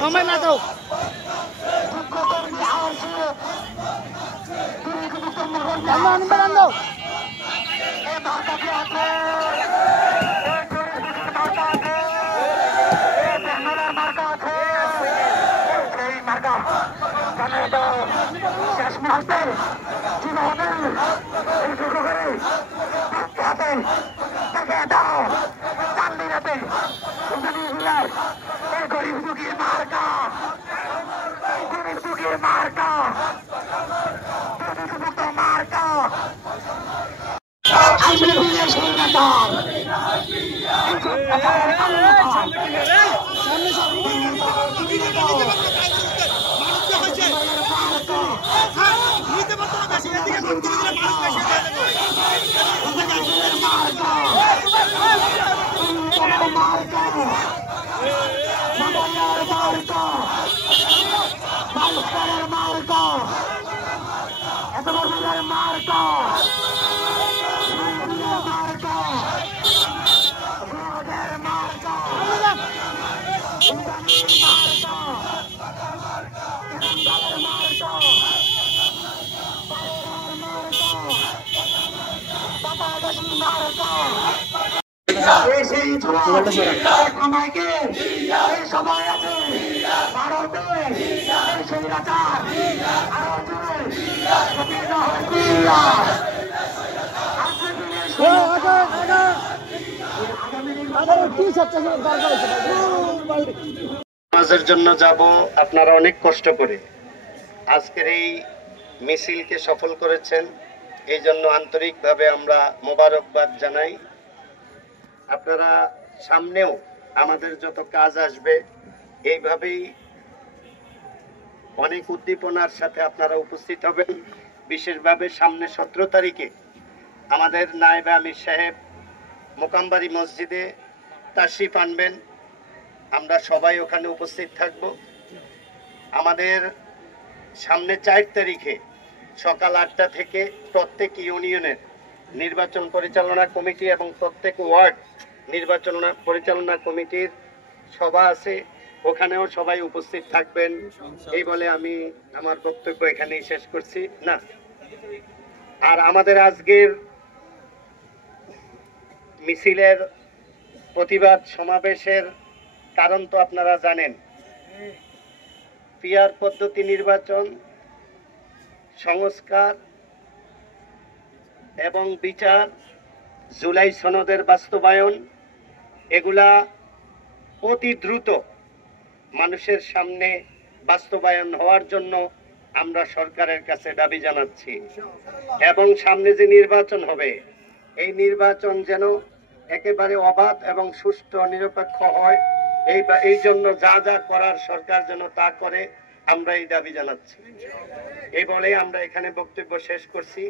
সময় না দাও নামাজের জন্য যাব আপনারা অনেক কষ্ট করে আজকের এই মিছিলকে সফল করেছেন এই জন্য আন্তরিকভাবে আমরা মোবারকবাদ জানাই। আপনারা সামনেও আমাদের যত কাজ আসবে এইভাবেই অনেক উদ্দীপনার সাথে আপনারা উপস্থিত হবেন। বিশেষভাবে সামনে 17 তারিখে আমাদের নায়েবে আমির সাহেব মোকামবাড়ি মসজিদে তাশরিফ আনবেন, আমরা সবাই ওখানে উপস্থিত থাকব। আমাদের সামনে 4 তারিখে সকাল 8টা থেকে প্রত্যেক ইউনিয়নের নির্বাচন পরিচালনা কমিটি এবং প্রত্যেক ওয়ার্ড নির্বাচন পরিচালনা কমিটির সভা আছে, ওখানেও সবাই উপস্থিত থাকবেন। এই বলে আমি আমার বক্তব্য এখানেই শেষ করছি। না, আর আমাদের আজকের মিছিলের প্রতিবাদ সমাবেশের কারণ তো আপনারা জানেন। পিআর পদ্ধতি নির্বাচন, সংস্কার এবং বিচার, জুলাই সনদের বাস্তবায়ন, এগুলা অতি দ্রুত মানুষের সামনে বাস্তবায়ন হওয়ার জন্য আমরা সরকারের কাছে দাবি জানাচ্ছি। এবং সামনে যে নির্বাচন হবে এই নির্বাচন যেন একেবারে অবাধ এবং সুষ্ঠু নিরপেক্ষ হয়, এই জন্য যা যা করার সরকার যেন তা করে, আমরা এই দাবি জানাচ্ছি। এই বলে আমরা এখানে বক্তব্য শেষ করছি।